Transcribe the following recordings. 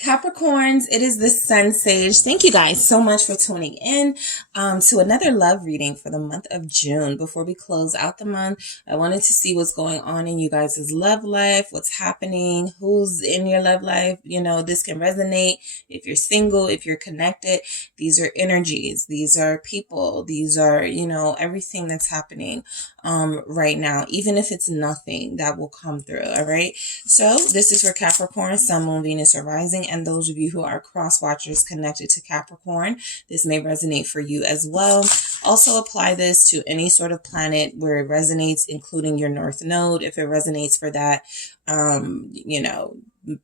Capricorns, it is the Sun Sage. Thank you guys so much for tuning in to another love reading for the month of June. Before we close out the month, I wanted to see what's going on in you guys' love life, what's happening, who's in your love life. You know, this can resonate if you're single, if you're connected. These are energies. These are people. These are, you know, everything that's happening right now. Even if it's nothing, that will come through. All right. So this is for Capricorn, Sun, Moon, Venus, or Rising. And those of you who are cross watchers connected to Capricorn, this may resonate for you as well. Also apply this to any sort of planet where it resonates, including your North Node. If it resonates for that, you know,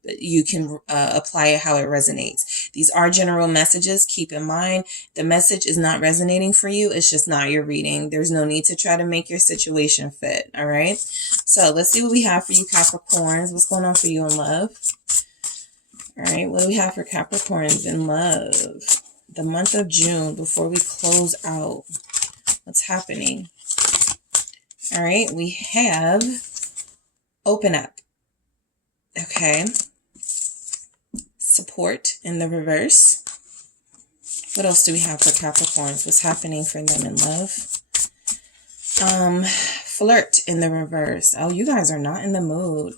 you can apply it how it resonates. These are general messages. Keep in mind, the message is not resonating for you. It's just not your reading. There's no need to try to make your situation fit. All right. So let's see what we have for you, Capricorns. What's going on for you in love? All right, what do we have for Capricorns in love? The month of June, before we close out. What's happening? All right, we have open up. Okay. Support in the reverse. What else do we have for Capricorns? What's happening for them in love? Flirt in the reverse. Oh, you guys are not in the mood.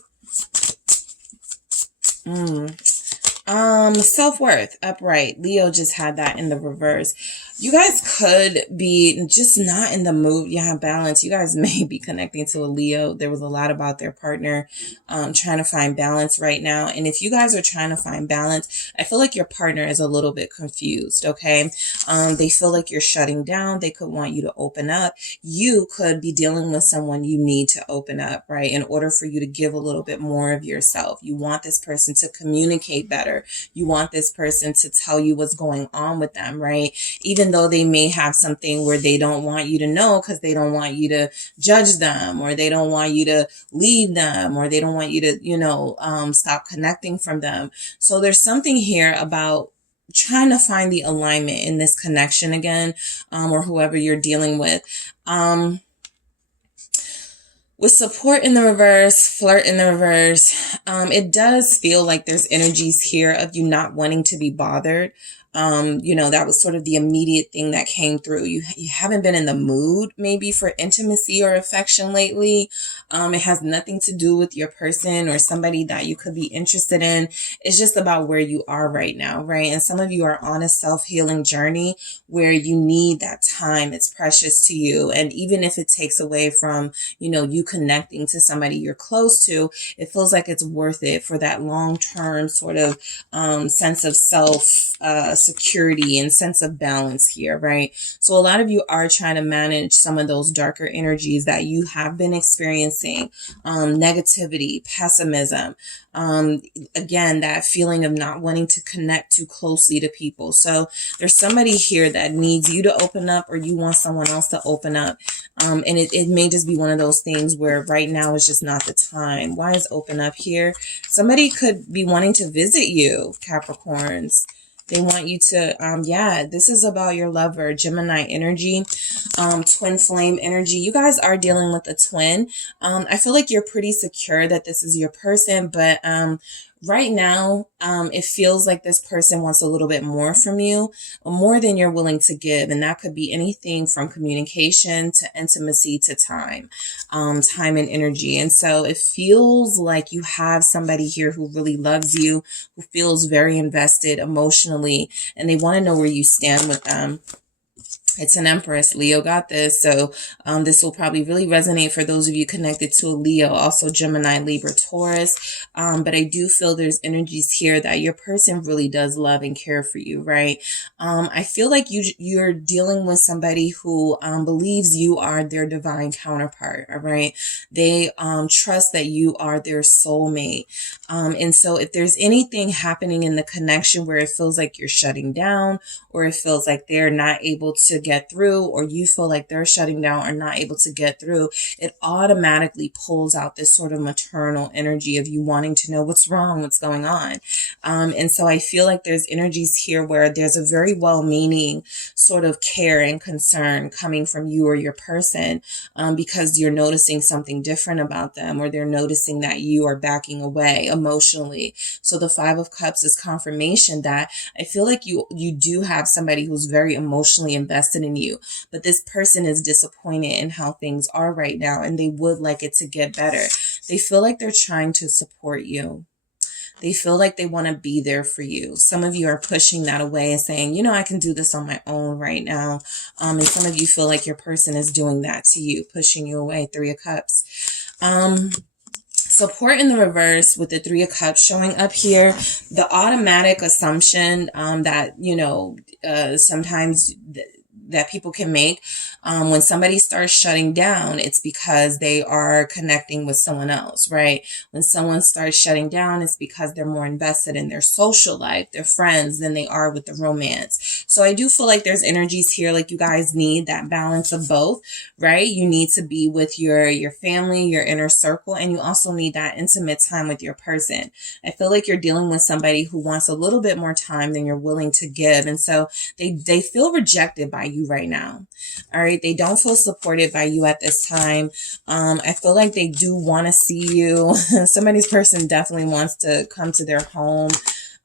Self-worth, upright. Leo just had that in the reverse. You guys could be just not in the mood. You have balance. You guys may be connecting to a Leo. There was a lot about their partner trying to find balance right now. And if you guys are trying to find balance, I feel like your partner is a little bit confused, okay? They feel like you're shutting down. They could want you to open up. You could be dealing with someone you need to open up, right? In order for you to give a little bit more of yourself. You want this person to communicate better. You want this person to tell you what's going on with them, right? Even though they may have something where they don't want you to know because they don't want you to judge them, or they don't want you to leave them, or they don't want you to, you know, stop connecting from them. So there's something here about trying to find the alignment in this connection again, or whoever you're dealing with. With support in the reverse, flirt in the reverse, it does feel like there's energies here of you not wanting to be bothered. You know, that was sort of the immediate thing that came through. You haven't been in the mood maybe for intimacy or affection lately. It has nothing to do with your person or somebody that you could be interested in. It's just about where you are right now, right? And some of you are on a self-healing journey where you need that time. It's precious to you. And even if it takes away from, you know, you connecting to somebody you're close to, it feels like it's worth it for that long-term sort of sense of self security and sense of balance here, right? So a lot of you are trying to manage some of those darker energies that you have been experiencing, negativity, pessimism, again, that feeling of not wanting to connect too closely to people. So there's somebody here that needs you to open up, or you want someone else to open up. And it may just be one of those things where right now is just not the time. Why is open up here? Somebody could be wanting to visit you, Capricorns. They want you to, yeah, this is about your lover, Gemini energy, twin flame energy. You guys are dealing with a twin. I feel like you're pretty secure that this is your person, but right now, it feels like this person wants a little bit more from you, more than you're willing to give. And that could be anything from communication to intimacy to time, time and energy. And so it feels like you have somebody here who really loves you, who feels very invested emotionally, and they want to know where you stand with them. It's an Empress. Leo got this. So this will probably really resonate for those of you connected to a Leo, also Gemini, Libra, Taurus. But I do feel there's energies here that your person really does love and care for you, right? I feel like you're dealing with somebody who believes you are their divine counterpart, all right? They trust that you are their soulmate. And so if there's anything happening in the connection where it feels like you're shutting down, or it feels like they're not able to get through, or you feel like they're shutting down or not able to get through, it automatically pulls out this sort of maternal energy of you wanting to know what's wrong, what's going on. And so I feel like there's energies here where there's a very well-meaning sort of care and concern coming from you or your person, because you're noticing something different about them, or they're noticing that you are backing away emotionally. So the Five of Cups is confirmation that I feel like you do have somebody who's very emotionally invested in you, but this person is disappointed in how things are right now, and they would like it to get better. They feel like they're trying to support you. They feel like they want to be there for you. Some of you are pushing that away and saying, you know, I can do this on my own right now. And some of you feel like your person is doing that to you, pushing you away. Three of Cups. Support in the reverse with the Three of Cups showing up here. The automatic assumption that, you know, sometimes that people can make when somebody starts shutting down, it's because they are connecting with someone else, right? When someone starts shutting down, it's because they're more invested in their social life, their friends, than they are with the romance. So I do feel like there's energies here, like you guys need that balance of both, right? You need to be with your family, your inner circle, and you also need that intimate time with your person. I feel like you're dealing with somebody who wants a little bit more time than you're willing to give. And so they feel rejected by you right now. All right. They don't feel supported by you at this time. I feel like they do want to see you. Somebody's person definitely wants to come to their home.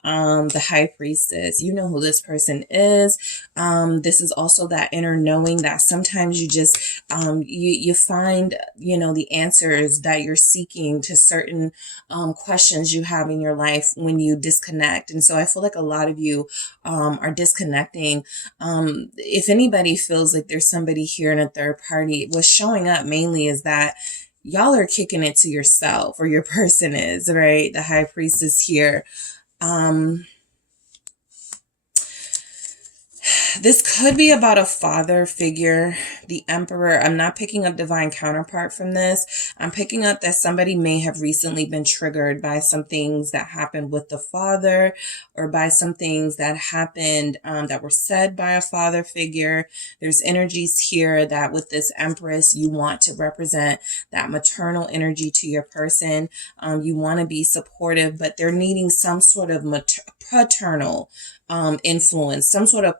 The High Priestess, you know who this person is. This is also that inner knowing that sometimes you just, you find, you know, the answers that you're seeking to certain, questions you have in your life when you disconnect. And so I feel like a lot of you, are disconnecting. If anybody feels like there's somebody here in a third party, what's showing up mainly is that y'all are kicking it to yourself, or your person is, right? The High Priestess here. This could be about a father figure, the Emperor. I'm not picking up divine counterpart from this. I'm picking up that somebody may have recently been triggered by some things that happened with the father, or by some things that happened that were said by a father figure. There's energies here that with this Empress, you want to represent that maternal energy to your person. You want to be supportive, but they're needing some sort of paternal influence, some sort of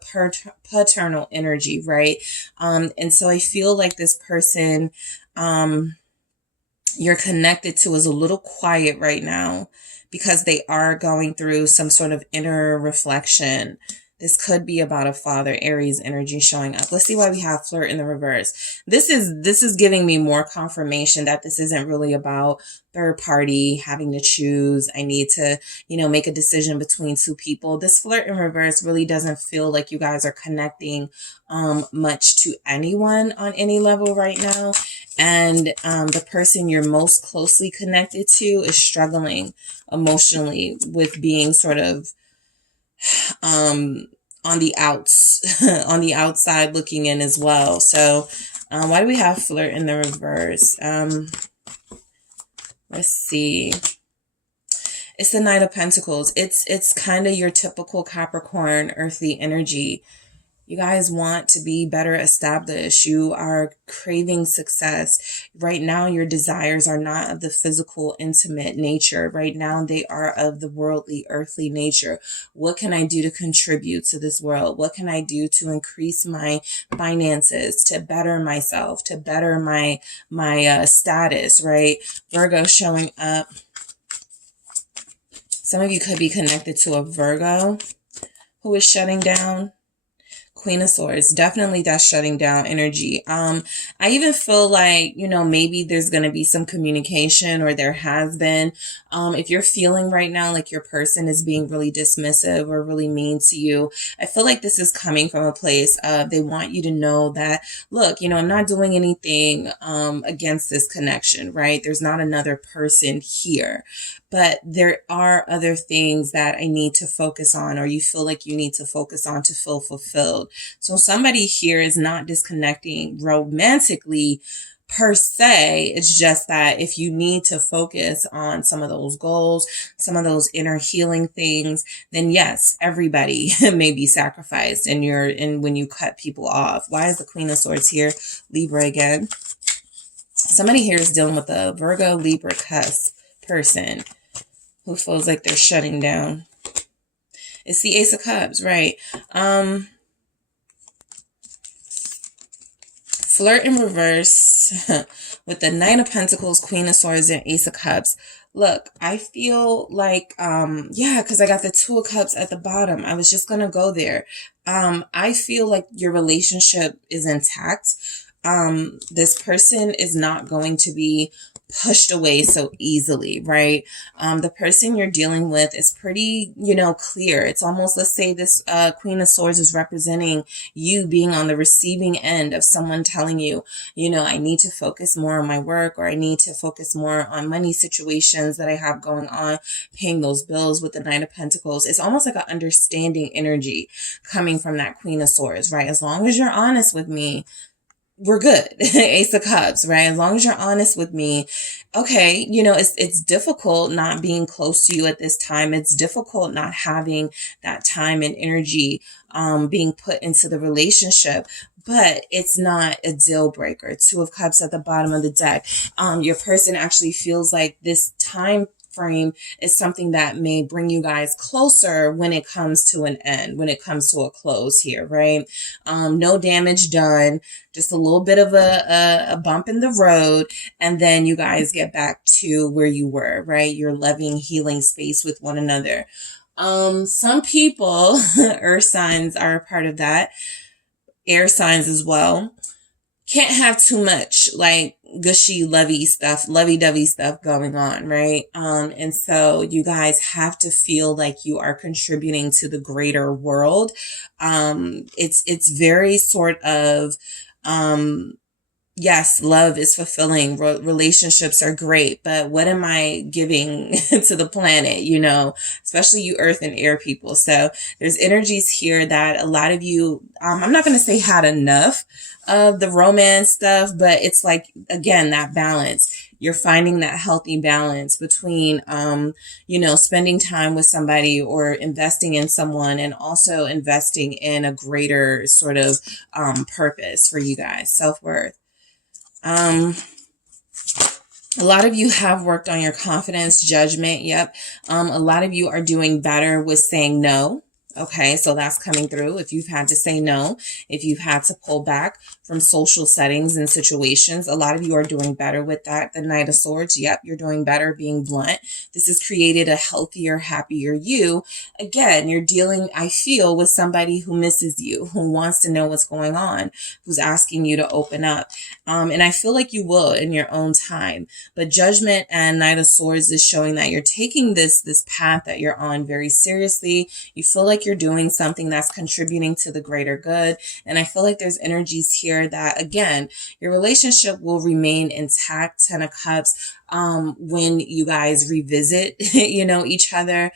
paternal energy, right? And so I feel like this person you're connected to is a little quiet right now because they are going through some sort of inner reflection. This could be about a father, Aries energy showing up. Let's see why we have flirt in the reverse. This is giving me more confirmation that this isn't really about third party having to choose. I need to, you know, make a decision between two people. This flirt in reverse really doesn't feel like you guys are connecting much to anyone on any level right now. And the person you're most closely connected to is struggling emotionally with being sort of on the on the outside looking in as well. So why do we have flirt in the reverse? Let's see. It's the Knight of Pentacles. It's kind of your typical Capricorn earthly energy. You guys want to be better established. You are craving success. Right now, your desires are not of the physical, intimate nature. Right now, they are of the worldly, earthly nature. What can I do to contribute to this world? What can I do to increase my finances, to better myself, to better my status, right? Virgo showing up. Some of you could be connected to a Virgo who is shutting down. Queen of Swords, definitely that shutting down energy. I even feel like, you know, maybe there's going to be some communication, or there has been. If you're feeling right now like your person is being really dismissive or really mean to you, I feel like this is coming from a place of they want you to know that, look, you know, I'm not doing anything against this connection, right? There's not another person here. But there are other things that I need to focus on, or you feel like you need to focus on to feel fulfilled. So somebody here is not disconnecting romantically per se. It's just that if you need to focus on some of those goals, some of those inner healing things, then yes, everybody may be sacrificed when you cut people off. Why is the Queen of Swords here? Libra again. Somebody here is dealing with a Virgo, Libra cusp person who feels like they're shutting down. It's the Ace of Cups, right? Flirt in reverse with the Knight of Pentacles, Queen of Swords, and Ace of Cups. Look, I feel like, yeah, because I got the Two of Cups at the bottom. I was just going to go there. I feel like your relationship is intact. This person is not going to be pushed away so easily, right? The person you're dealing with is pretty, clear. It's almost, let's say this Queen of Swords is representing you being on the receiving end of someone telling you, I need to focus more on my work, or I need to focus more on money situations that I have going on, paying those bills with the Nine of Pentacles. It's almost like an understanding energy coming from that Queen of Swords, right? As long as you're honest with me, we're good. Ace of Cups, right? As long as you're honest with me, okay, it's difficult not being close to you at this time. It's difficult not having that time and energy being put into the relationship, but it's not a deal breaker. Two of Cups at the bottom of the deck. Your person actually feels like this time frame is something that may bring you guys closer when it comes to an end, when it comes to a close here, right? No damage done, just a little bit of a bump in the road, and then you guys get back to where you were, right? Your loving, healing space with one another. Some people, earth signs are a part of that, air signs as well, can't have too much like gushy, lovey-dovey stuff going on, right? And so you guys have to feel like you are contributing to the greater world. It's very sort of, yes, love is fulfilling. Relationships are great, but what am I giving to the planet, especially you earth and air people. So there's energies here that a lot of you, I'm not going to say had enough of the romance stuff, but it's like, again, that balance. You're finding that healthy balance between, spending time with somebody or investing in someone, and also investing in a greater sort of purpose for you guys, self-worth. A lot of you have worked on your confidence, judgment. Yep. A lot of you are doing better with saying no. Okay, so that's coming through. If you've had to say no, if you've had to pull back from social settings and situations, a lot of you are doing better with that. The Knight of Swords, yep, you're doing better being blunt. This has created a healthier, happier you. Again, you're dealing, I feel, with somebody who misses you, who wants to know what's going on, who's asking you to open up. And I feel like you will in your own time. But Judgment and Knight of Swords is showing that you're taking this path that you're on very seriously. You feel like you're doing something that's contributing to the greater good. And I feel like there's energies here that, again, your relationship will remain intact. Ten of Cups. When you guys revisit, each other.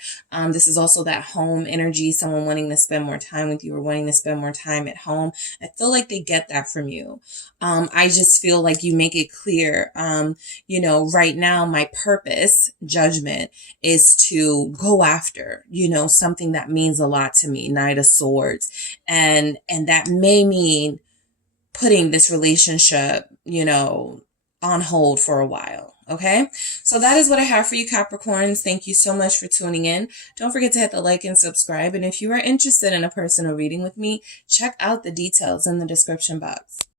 This is also that home energy, someone wanting to spend more time with you or wanting to spend more time at home. I feel like they get that from you. I just feel like you make it clear, right now, my purpose, Judgment, is to go after, something that means a lot to me, Knight of Swords. And that may mean putting this relationship, on hold for a while. Okay, so that is what I have for you, Capricorns. Thank you so much for tuning in. Don't forget to hit the like and subscribe. And if you are interested in a personal reading with me, check out the details in the description box.